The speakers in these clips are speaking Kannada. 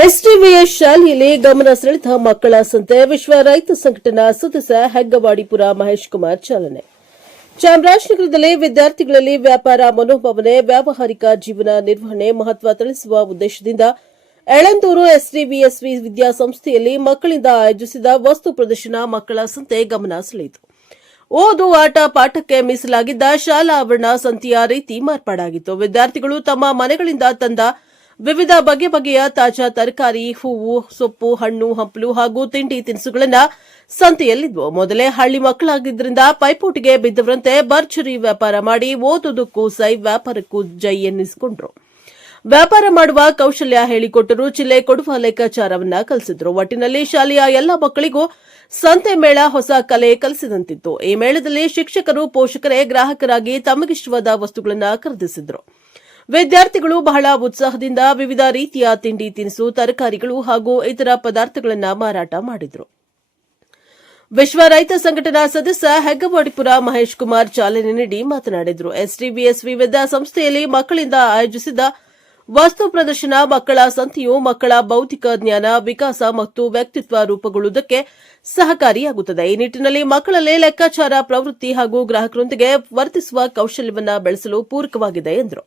ಎಸ್ಟಿವಿಎಸ್ ಶಾಲೆಯಲ್ಲಿ ಗಮನ ಸೆಳೆದ ಮಕ್ಕಳ ಸಂತೆ ವಿಶ್ವ ರೈತ ಸಂಘಟನಾ ಸದಸ್ಯ ಹೆಗ್ಗವಾಡಿಪುರ ಮಹೇಶ್ ಕುಮಾರ್ ಚಾಲನೆ. ಚಾಮರಾಜನಗರದಲ್ಲಿ ವಿದ್ಯಾರ್ಥಿಗಳಲ್ಲಿ ವ್ಯಾಪಾರ ಮನೋಭಾವನೆ, ವ್ಯಾವಹಾರಿಕ ಜೀವನ ನಿರ್ವಹಣೆ ಮಹತ್ವ ತಿಳಿಸುವ ಉದ್ದೇಶದಿಂದ ಯಳಂದೂರು ಎಸ್ಟಿವಿಎಸ್ವಿ ವಿದ್ಯಾಸಂಸ್ಥೆಯಲ್ಲಿ ಮಕ್ಕಳಿಂದ ಆಯೋಜಿಸಿದ ವಸ್ತು ಪ್ರದರ್ಶನ ಮಕ್ಕಳ ಸಂತೆ ಗಮನ ಸೆಳೆಯಿತು. ಓದು, ಆಟ, ಪಾಠಕ್ಕೆ ಮೀಸಲಾಗಿದ್ದ ಶಾಲಾ ಆವರಣ ಸಂತೆಯ ರೀತಿ ಮಾರ್ಪಾಡಾಗಿತ್ತು. ವಿದ್ಯಾರ್ಥಿಗಳು ತಮ್ಮ ಮನೆಗಳಿಂದ ತಂದ ವಿವಿಧ ಬಗೆಯ ತಾಜಾ ತರಕಾರಿ, ಹೂವು, ಸೊಪ್ಪು, ಹಣ್ಣು, ಹಂಪಲು ಹಾಗೂ ತಿಂಡಿ ತಿನಿಸುಗಳನ್ನು ಸಂತೆಯಲ್ಲಿದ್ವು. ಮೊದಲೇ ಹಳ್ಳಿ ಮಕ್ಕಳಾಗಿದ್ದರಿಂದ ಪೈಪೋಟಿಗೆ ಬಿದ್ದವರಂತೆ ಭರ್ಜರಿ ವ್ಯಾಪಾರ ಮಾಡಿ ಓದೋದಕ್ಕೂ ಸೈ, ವ್ಯಾಪಾರಕ್ಕೂ ಜೈ ಎನ್ನಿಸಿಕೊಂಡ್ರು. ವ್ಯಾಪಾರ ಮಾಡುವ ಕೌಶಲ್ಯ ಹೇಳಿಕೊಟ್ಟರು, ಚಿಲ್ಲೆ ಕೊಡುವ ಲೆಕ್ಕಾಚಾರವನ್ನ ಕಲಿಸಿದ್ರು. ಒಟ್ಟಿನಲ್ಲಿ ಶಾಲೆಯ ಎಲ್ಲಾ ಮಕ್ಕಳಿಗೂ ಸಂತೆ ಮೇಳ ಹೊಸ ಕಲೆ ಕಲಿಸಿದಂತಿತ್ತು. ಈ ಮೇಳದಲ್ಲಿ ಶಿಕ್ಷಕರು, ಪೋಷಕರೇ ಗ್ರಾಹಕರಾಗಿ ತಮಗಿಷ್ಟವಾದ ವಸ್ತುಗಳನ್ನು ಖರೀದಿಸಿದ್ರು. ವಿದ್ಯಾರ್ಥಿಗಳು ಬಹಳ ಉತ್ಸಾಹದಿಂದ ವಿವಿಧ ರೀತಿಯ ತಿಂಡಿ ತಿನಿಸು, ತರಕಾರಿಗಳು ಹಾಗೂ ಇತರ ಪದಾರ್ಥಗಳನ್ನು ಮಾರಾಟ ಮಾಡಿದರು. ವಿಶ್ವ ರೈತ ಸಂಘಟನಾ ಸದಸ್ಯ ಹೆಗ್ಗವಾಡಿಪುರ ಮಹೇಶ್ ಕುಮಾರ್ ಚಾಲನೆ ನೀಡಿ ಮಾತನಾಡಿದರು. ಎಸ್ಟಿಬಿಎಸ್ವಿ ವಿದ್ಯಾಸಂಸ್ಥೆಯಲ್ಲಿ ಮಕ್ಕಳಿಂದ ಆಯೋಜಿಸಿದ ವಸ್ತು ಪ್ರದರ್ಶನ ಮಕ್ಕಳ ಸಂತೆಯು ಮಕ್ಕಳ ಬೌದ್ಧಿಕ ಜ್ಞಾನ, ವಿಕಾಸ ಮತ್ತು ವ್ಯಕ್ತಿತ್ವ ರೂಪುಗೊಳ್ಳುವುದಕ್ಕೆ ಸಹಕಾರಿಯಾಗುತ್ತದೆ. ಈ ನಿಟ್ಟಿನಲ್ಲಿ ಮಕ್ಕಳಲ್ಲಿ ಲೆಕ್ಕಾಚಾರ ಪ್ರವೃತ್ತಿ ಹಾಗೂ ಗ್ರಾಹಕರೊಂದಿಗೆ ವರ್ತಿಸುವ ಕೌಶಲ್ಯವನ್ನು ಬೆಳೆಸಲು ಪೂರಕವಾಗಿದೆ ಎಂದರು.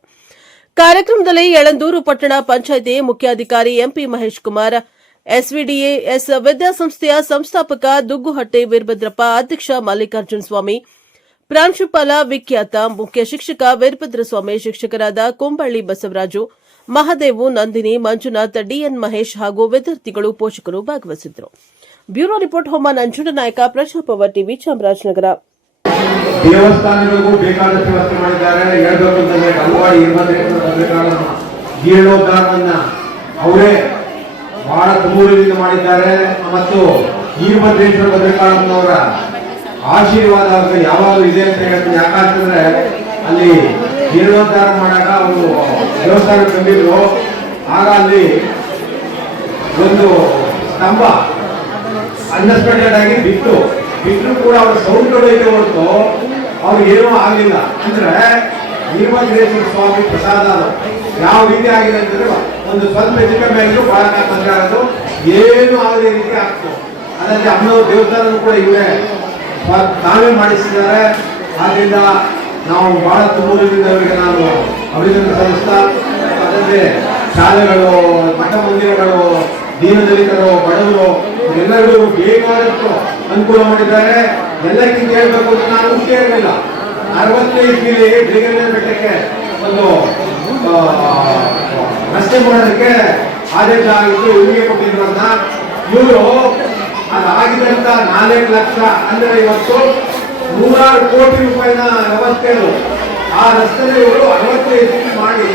ಕಾರ್ಯಕ್ರಮದಲ್ಲಿ ಯಳಂದೂರು ಪಟ್ಟಣ ಪಂಚಾಯಿತಿ ಮುಖ್ಯಾಧಿಕಾರಿ ಎಂಪಿ ಮಹೇಶ್ ಕುಮಾರ್, ಎಸ್ವಿಡಿಎಸ್ ವಿದ್ಯಾಸಂಸ್ಥೆಯ ಸಂಸ್ಥಾಪಕ ದುಗ್ಗುಹಟ್ಟಿ ವೀರಭದ್ರಪ್ಪ, ಅಧ್ಯಕ್ಷ ಮಲ್ಲಿಕಾರ್ಜುನ ಸ್ವಾಮಿ, ಪ್ರಾಂಶುಪಾಲ ವಿಖ್ಯಾತ, ಮುಖ್ಯ ಶಿಕ್ಷಕ ವೀರಭದ್ರಸ್ವಾಮಿ, ಶಿಕ್ಷಕರಾದ ಕುಂಬಳ್ಳಿ ಬಸವರಾಜು, ಮಹದೇವು, ನಂದಿನಿ, ಮಂಜುನಾಥ್, ಡಿಎನ್ ಮಹೇಶ್ ಹಾಗೂ ವಿದ್ಯಾರ್ಥಿಗಳು, ಪೋಷಕರು ಭಾಗವಹಿಸಿದ್ದರು. ಬ್ಯೂರೋ ರಿಪೋರ್ಟ್ ಹೋಮ ನಂಜುಂಡನಾಯಕ, ಪ್ರಜಾಪವರ್ ಟಿವಿ, ಚಾಮರಾಜನಗರ. ದೇವಸ್ಥಾನಗಳಿಗೂ ಬೇಕಾದಷ್ಟು ವ್ಯವಸ್ಥೆ ಮಾಡಿದ್ದಾರೆ. ಹೇಳ್ಬೇಕು ಅಂತಂದ್ರೆ ಗಂಗವಾಡಿ ಜೀರ್ಣೋದ್ಧಾರವನ್ನ ಅವರೇ ಬಹಳ ತುಮೂರಿನಿಂದ ಮಾಡಿದ್ದಾರೆ. ಮತ್ತು ವೀರಭದ್ರೇಶ್ವರ ಭದ್ರಕಾಳಮ್ಮನವರ ಆಶೀರ್ವಾದ ಯಾವಾಗಲೂ ಇದೆ ಅಂತ ಹೇಳ್ತೀನಿ. ಯಾಕಂತಂದ್ರೆ ಅಲ್ಲಿ ಜೀರ್ಣೋದ್ಧಾರ ಮಾಡಾಗ ಅವರು ದೇವಸ್ಥಾನ ತಂದಿದ್ರು. ಆಗ ಅಲ್ಲಿ ಒಂದು ಸ್ತಂಭ ಅನ್ಎಕ್ಸ್ಪೆಕ್ಟೆಡ್ ಆಗಿ ಬಿಟ್ಟು ಕೂಡ ಅವ್ರ ಸೌಂಡ್ ಹೊಡೆಯುತ್ತೆ ಹೊರತು ಅವ್ರಿಗೆ ಏನೂ ಆಗಲಿಲ್ಲ. ಅಂದ್ರೆ ವೀರಭದ್ರೇಶ್ವರ ಸ್ವಾಮಿ ಪ್ರಸಾದ ಅದು ಯಾವ ರೀತಿ ಆಗಿದೆ ಅಂತಂದ್ರೆ ಒಂದು ಸ್ವಲ್ಪ ಹೆಚ್ಚು ಮೇಲೂ ಬಹಳ ತೊಂದರೆ ಆಗೋದು, ಏನು ಆಗದ ರೀತಿ ಆಗ್ತು. ಅದರಲ್ಲಿ ಅಮ್ಮನವ್ರ ದೇವಸ್ಥಾನ ಕೂಡ ಇವರೇ ತಾವೇ ಮಾಡಿಸಿದ್ದಾರೆ. ಆದ್ರಿಂದ ನಾವು ಬಹಳ ತುಮೂರಿನಿಂದ ಅವರಿಗೆ ನಾನು ಅಭಿನಂದನೆ ಸಲ್ಲಿಸ್ತಾ, ಅದಲ್ಲದೆ ಶಾಲೆಗಳು, ಮಠ ಮಂದಿರಗಳು, ದೀನದಲಿತರು, ಬಡವರು ಎಲ್ಲರಿಗೂ ಬೇಕಾದಷ್ಟು ಅನುಕೂಲ ಮಾಡಿದ್ದಾರೆ. ಎಲ್ಲಕ್ಕಿಂತ ಹೇಳ್ಬೇಕು ಅಂತ ನಾನು ಮುಖ್ಯ ಇರಲಿಲ್ಲ. 65 ಬಿಳಿಗಂಗನ ಬೆಟ್ಟಕ್ಕೆ ಒಂದು ರಸ್ತೆ ಮಾಡೋದಕ್ಕೆ ಆದೇಶ ಆಗಿದ್ದು ಇವ್ರಿಗೆ ಕೊಟ್ಟಿದ್ರು ಅಂತ. ಇವರು ಅದಾಗಿದ್ದಂತ 4 ಲಕ್ಷ ಅಂದ್ರೆ ಇವತ್ತು 100 ಕೋಟಿ ರೂಪಾಯಿನ ವ್ಯವಸ್ಥೆ. ಆ ರಸ್ತೆ ಇವರು 65 ಮಾಡಿ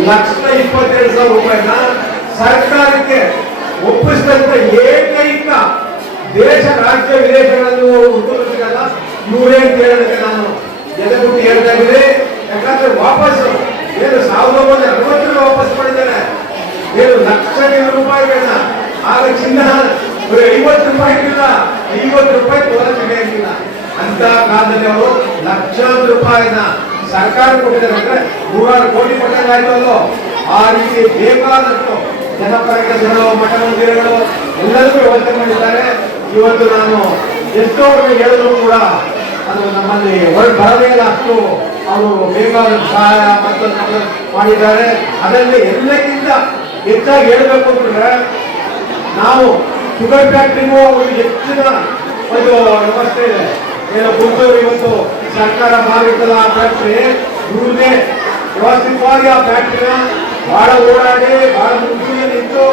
1,22,000 ರೂಪಾಯಿನ ಸರ್ಕಾರಕ್ಕೆ ಒಪ್ಪಿಸಿದಂತ ಏಕೈಕ ದೇಶ, ರಾಜ್ಯ, ವಿದೇಶಗಳನ್ನು ಹುಡುಕಲ್ಲ ಇವರೇ ಅಂತ ಹೇಳೋದಕ್ಕೆ ನಾನು ಎದೆಗುಟ್ಟಿ ಹೇಳ್ತಾ ಇದ್ದೀನಿ. ಯಾಕಂದ್ರೆ ವಾಪಸ್ ಏನು 1960 ವಾಪಸ್ ಮಾಡಿದ್ದಾರೆ. ಏನು ಲಕ್ಷಾಂತರ ರೂಪಾಯಿಗಳನ್ನ ಆಗ ಚಿನ್ನ 50 ರೂಪಾಯಿ ಇಲ್ಲ, 50 ರೂಪಾಯಿ ತೋರಿಸಿಲ್ಲ. ಅಂತ ಕಾಲದಲ್ಲಿ ಅವರು ಲಕ್ಷಾಂತರ ರೂಪಾಯಿನ ಸರ್ಕಾರ ಕೊಟ್ಟಿದ್ದಾರೆ. ಅಂದ್ರೆ 100 ಕೋಟಿ ಕೊಟ್ಟಂಗಾಯ್ತು ಅಲ್ಲೋ. ಆ ರೀತಿ ಬೇಕಾದಷ್ಟು ಜನಪರಿಗಳು, ಮಠ ಮಂದಿರಗಳು ಎಲ್ಲರಿಗೂ ವ್ಯವಸ್ಥೆ ಮಾಡಿದ್ದಾರೆ. ಇವತ್ತು ನಾನು ಎಷ್ಟೋ ಹೇಳಿದ್ರು ಕೂಡ ಅದು ನಮ್ಮಲ್ಲಿ ಬರದೇ ಇಲ್ಲ. ಅಷ್ಟು ಅವರು ಬೇಕಾದ ಸಹಾಯ ಮತ್ತು ಮಾಡಿದ್ದಾರೆ. ಅದರಲ್ಲಿ ಎಲ್ಲಕ್ಕಿಂತ ಹೆಚ್ಚಾಗಿ ಹೇಳಬೇಕು ಅಂತಂದ್ರೆ ನಾವು ಶುಗರ್ ಫ್ಯಾಕ್ಟ್ರಿಗೂ ಒಂದು ಹೆಚ್ಚಿನ ಒಂದು ವ್ಯವಸ್ಥೆ ಇದೆ. ಏನು ಗುಂಟೂರು ಇವತ್ತು ಸರ್ಕಾರ ಮಾಡಿರ್ತಲ್ಲ ಆ ಫ್ಯಾಕ್ಟ್ರಿ, ಇವ್ರದೇ ವ್ಯವಸ್ಥಿತವಾಗಿ ಆ ಫ್ಯಾಕ್ಟ್ರಿನ ಬಹಳ ಓಡಾಡಿ ಬಹಳ ಮುಂಚೂಣಿ ನಿಂತು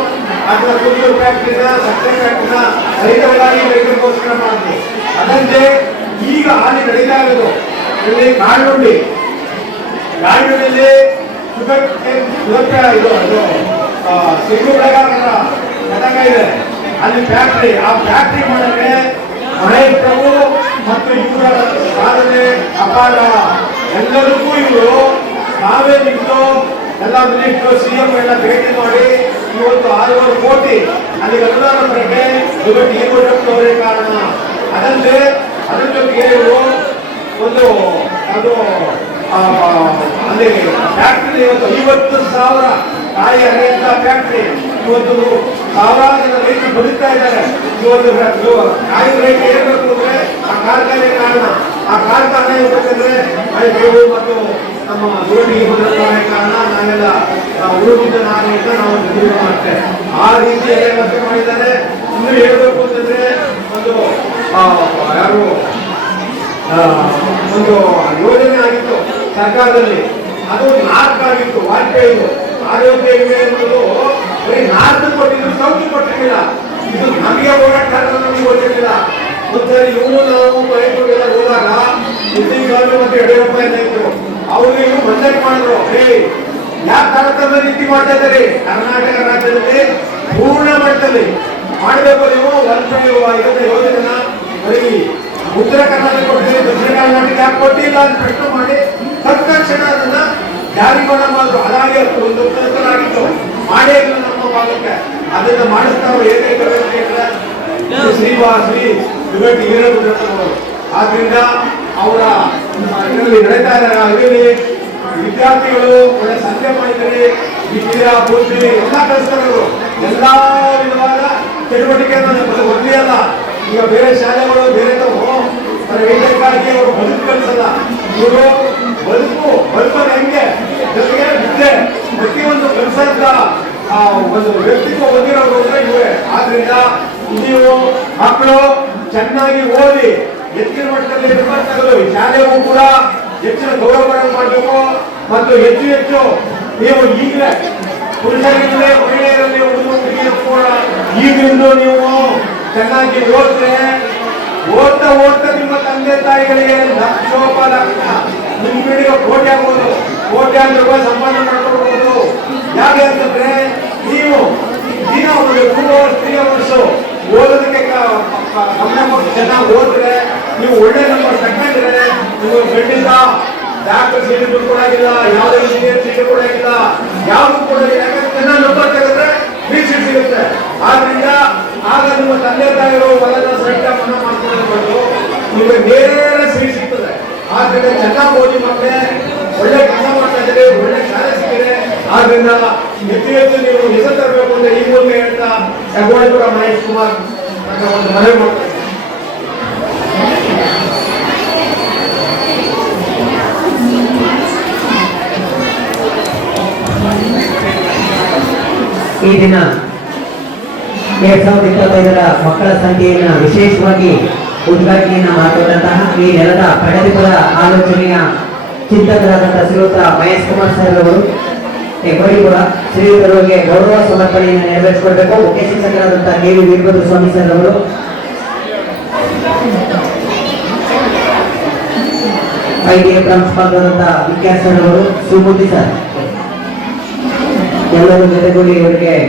ಅದರ ಗುಂಟೂರು ಫ್ಯಾಕ್ಟ್ರಿನ, ಸಕ್ಕರೆ ಫ್ಯಾಕ್ಟ್ರಿನ ರೈತರಿಗಾಗಿ ರೈತರಿಗೋಸ್ಕರ ಮಾಡಿದ್ರು. ಅದಂತೆ ಈಗ ಹಾಲಿ ನಡೀತಾ ಇರೋದು ಇಲ್ಲಿ ಕಾಳುಂಡಿಯಲ್ಲಿ ಶುಗರ್ ಇದು ಸಿಂಗು ಬೆಳೆಗಾರರ ಘಟಕ ಇದೆ. ಅಲ್ಲಿ ಫ್ಯಾಕ್ಟ್ರಿ, ಆ ಫ್ಯಾಕ್ಟ್ರಿ ಮಾಡಕ್ಕೆ ಮಹೇಶ್ ಪ್ರಭು ಮತ್ತು ಇವರ ಸಾಧನೆ ಅಪಾರ. ಎಲ್ಲರಿಗೂ ಇವರು ನಾವೇ ನಿಂತು ಎಲ್ಲ ಮಿನಿಸ್ಟರ್, ಸಿಎಂ ಎಲ್ಲ ಭೇಟಿ ಮಾಡಿ ಇವತ್ತು 6 ಕೋಟಿ ಅಲ್ಲಿಗೆ ಅನುದಾನ ಬರಕ್ಕೆ ಇವರೇ ಕಾರಣ. ಅದಲ್ಲದೆ ಅದ್ರ ಜೊತೆಗೆ ಒಂದು ಅದು ಅಲ್ಲಿ ಫ್ಯಾಕ್ಟ್ರಿ ಇವತ್ತು 50,000 ಕಾಯಿ ಅರಿಯುವಂತ ಫ್ಯಾಕ್ಟ್ರಿ ಇವತ್ತು ಸಾವಿರಾರು ಜನ ರೈತರು ಬದುಕ್ತಾ ಇದ್ದಾರೆ. ಇವತ್ತು ಕಾಯಿ ರೈತ ಏರ್ಬೇಕು ಅಂದ್ರೆ ಆ ಕಾರ್ಖಾನೆ ಕಾರಣ. ಆ ಕಾರ್ಖಾನೆ ಇರ್ಬೇಕಂದ್ರೆ ಬೇವು ಮತ್ತು ನಮ್ಮ ದುರಡಿಗೆ ಬದಲಾವಣೆ ಕಾರಣ. ನಾವೆಲ್ಲ ಉಳಿದ ನಾಗರಿಕ ನಾವು ಜೀವನ ಮಾಡ್ತೇವೆ. ಆ ರೀತಿ ಎಲ್ಲ ವ್ಯವಸ್ಥೆ ಮಾಡಿದ್ದಾರೆ. ಇನ್ನು ಹೇಳ್ಬೇಕು ಅಂತಂದ್ರೆ ಒಂದು ಯಾರು ಒಂದು ಯೋಜನೆ ಆಗಿತ್ತು ಸರ್ಕಾರದಲ್ಲಿ. ಅದು ನಾರ್ಕ್ ಆಗಿತ್ತು, ವಾಜಪೇಯಿ ಆರೋಗ್ಯ ವಿಮೆ ಅನ್ನೋದು ಬರೀ ನಾರ್ಕ್ ಕೊಟ್ಟಿದ್ರು, ಸೌತ್ ಕೊಟ್ಟಿರಲಿಲ್ಲ. ಇದು ನಮಗೆ ಹೋರಾಟ ನಮಗೆ ಗೊತ್ತಿರಲಿಲ್ಲ. ಒಂದ್ಸರಿ ಇವು ನಾವು ರೈತರಿಗೆಲ್ಲ ಹೋದಾಗ ಸಿದ್ದಿಗಾರು ಮತ್ತು ಯಡಿಯೂರಪ್ಪ ರೈತರು ಅವರು ಇವು ಮಂಡನೆ ಮಾಡಿದ್ರು. ಯಾಕೆ ತಾರತಮ್ಯ ನೀತಿ ಮಾಡ್ತಾ ಇದ್ದಾರೆ? ಕರ್ನಾಟಕ ರಾಜ್ಯದಲ್ಲಿ ಪೂರ್ಣ ಮಟ್ಟದಲ್ಲಿ ಮಾಡಬೇಕು. ನೀವು ಇದನ್ನ ಯೋಜನೆನ ಬರೀ ಉತ್ತರ ಕರ್ನಾಟಕ ಕೊಟ್ಟಿದ್ದೀರಿ, ದಕ್ಷಿಣ ಕರ್ನಾಟಕ ಯಾಕೆ ಕೊಟ್ಟಿಲ್ಲ ಅಂತ ಪ್ರಶ್ನೆ ಮಾಡಿ ತಕ್ಷಣ ಅದನ್ನ ಜಾರಿಗೊಂಡ ಮಾಡಿದ್ರು. ಅದಾಗಿ ಒಂದು ಉತ್ತರವಾಗಿತ್ತು, ಮಾಡೇ ಇಲ್ಲ ನಮ್ಮ ಭಾಗಕ್ಕೆ. ಅದನ್ನ ಮಾಡಿಸ್ತಾರೋ ಏಕೈಕ ಶ್ರೀ ವೀರಭದ್ರಪ್ಪನವರು. ಆದ್ರಿಂದ ಅವರ ಇದರಲ್ಲಿ ನಡೀತಾ ಇದ್ದಾರೆ. ವಿದ್ಯಾರ್ಥಿಗಳು ಒಳ್ಳೆ ಸಂತೆ ಮಾಡಿದರೆ ವಿದ್ಯಾ ಬುದ್ಧಿ ಎಲ್ಲ ಕಲಿಸ್ತಾರೆ. ಎಲ್ಲಾ ವಿಧವಾದ ಚಟುವಟಿಕೆಯನ್ನು ಒಂದೇ ಅಲ್ಲ. ಈಗ ಬೇರೆ ಶಾಲೆಗಳು ಬೇರೆ ಏಕೈಕಾಗಿ ಅವರು ಬದುಕು ಕಲಿಸಲ್ಲ. ಇವರು ಬದುಕೋದು ಹೆಂಗೆ ಜೊತೆಗೆ ವಿದ್ಯೆ ಪ್ರತಿಯೊಂದು ಕಲಿಸಂತ ಒಂದು ವ್ಯಕ್ತಿತ್ವ ಹೊಂದಿರೋರು ಅಂದ್ರೆ ಇವರೇ. ಆದ್ರಿಂದ ನೀವು ಮಕ್ಕಳು ಚೆನ್ನಾಗಿ ಓದಿ ಹೆಚ್ಚಿನ ಮಟ್ಟದಲ್ಲಿ ನಿರ್ಮಾಣ ಶಾಲೆಗೂ ಕೂಡ ಹೆಚ್ಚಿನ ಗೌರವ ಮಾಡಬೇಕು. ಮತ್ತು ಹೆಚ್ಚು ಹೆಚ್ಚು ನೀವು ಈಗಲೇ ಪುರುಷರಿಲ್ಲದೆ ಮಹಿಳೆಯರಲ್ಲಿ ಹುಡುಗಿಯರು ಕೂಡ ಈಗಿಂದು ನೀವು ಚೆನ್ನಾಗಿ ಓದಿದ್ರೆ ಓದ್ತಾ ನಿಮ್ಮ ತಂದೆ ತಾಯಿಗಳಿಗೆ ಲಕ್ಷೋಪಲಕ್ಷ ನಿಮ್ಮ ಪೀಳಿಗೆ ಕೋಟ್ಯಾಂತರ ರೂಪಾಯಿ ಸಂಪಾದನೆ ಮಾಡ್ಕೊಡ್ಬೋದು. ಯಾಕೆ ಅಂತಂದ್ರೆ ನೀವು ದಿನ ಒಂದು 2 ಅವರ್ಸ್ 3 ಅವರ್ಸ್ ಓದೋದಕ್ಕೆ ಗಮನ ಕೊಟ್ಟು ಚೆನ್ನಾಗಿ ಓದಿದ್ರೆ, ನೀವು ಒಳ್ಳೆ ನಂಬರ್ ತಗೊಂಡ್ರೆ ನೀವು ಖಂಡಿತ ಡಾಕ್ಟರ್ ಸೀಟ್ ಕೊಡಾಗಿಲ್ಲ, ಯಾವುದೇ ಇಂಜಿನಿಯರ್ ಸೀಟ್ ಕೊಡಾಗಿಲ್ಲ, ಯಾವುದು ಕೂಡ. ಯಾಕಂದ್ರೆ ಚೆನ್ನಾಗಿ ನಂಬರ್ ತೆಗೆದ್ರೆ ಫ್ರೀ ಸೀಟ್ ಸಿಗುತ್ತೆ. ಆದ್ರಿಂದ ಆಗ ನಿಮ್ಮ ತಂದೆ ತಾಯಿಗಳು ಹೊಲದ ಸಹಿತ ಮನ ಮಾಡ್ಕೊಂಡು ನಿಮಗೆ ನೇರ ಸೀಟ್ ಸಿಗ್ತದೆ. ಆದ್ರಿಂದ ಚೆನ್ನಾಗಿ ಓದಿ ಮಕ್ಕಳೇ, ಒಳ್ಳೆ ಕೆಲಸ ಮಾಡ್ತಾ ಇದ್ದೀರಿ, ಒಳ್ಳೆ ಶಾಲೆ ಸಿಕ್ಕಿದೆ. ಆದ್ರಿಂದ ಹೆಚ್ಚು ನೀವು ಹೆಸರು ತರಬೇಕು ಅಂತ ಈ ಮೂಲಕ ಹೇಳ್ತಾ ಹೆಗ್ಗೋಡಿಪುರ ಮಹೇಶ್ ಕುಮಾರ್ ಅಂತ ಒಂದು ಮನವಿ ಮಾಡ್ತಾರೆ. ಈ ದಿನ 2025 ಮಕ್ಕಳ ಸಂಖ್ಯೆಯನ್ನು ವಿಶೇಷವಾಗಿ ಉದ್ಘಾಟನೆಯನ್ನು ಮಾಡಿಕೊಂಡಂತಹ ಈ ನೆಲದ ಪ್ರಗತಿಪರ ಆಲೋಚನೆಯ ಚಿಂತಕರಾದಂತಹ ಶ್ರೀಯುತ ಮಹೇಶ್ ಕುಮಾರ್ ಸರ್ ಅವರು ಹೆಗ್ಗೋಡಿಪುರ ಶ್ರೀಯುತರಿಗೆ ಗೌರವ ಸಮರ್ಪಣೆಯನ್ನು ನೆರವೇರಿಸಿಕೊಳ್ಬೇಕು. ಮುಖ್ಯ ಶಿಕ್ಷಕರಾದಂತಹ K V Veerabhadra Swamy sir ಅವರು, ಐಟಿಐ ಪ್ರಾಂಶುಪಾಲರಾದಂತಹ ವಿಕಾಸ್ ಸರ್ ಅವರು, ಸುಮೂರ್ತಿ ಸರ್ ಎಲ್ಲರೂ ಜೊತೆಗೂಡಿ ಇವರಿಗೆ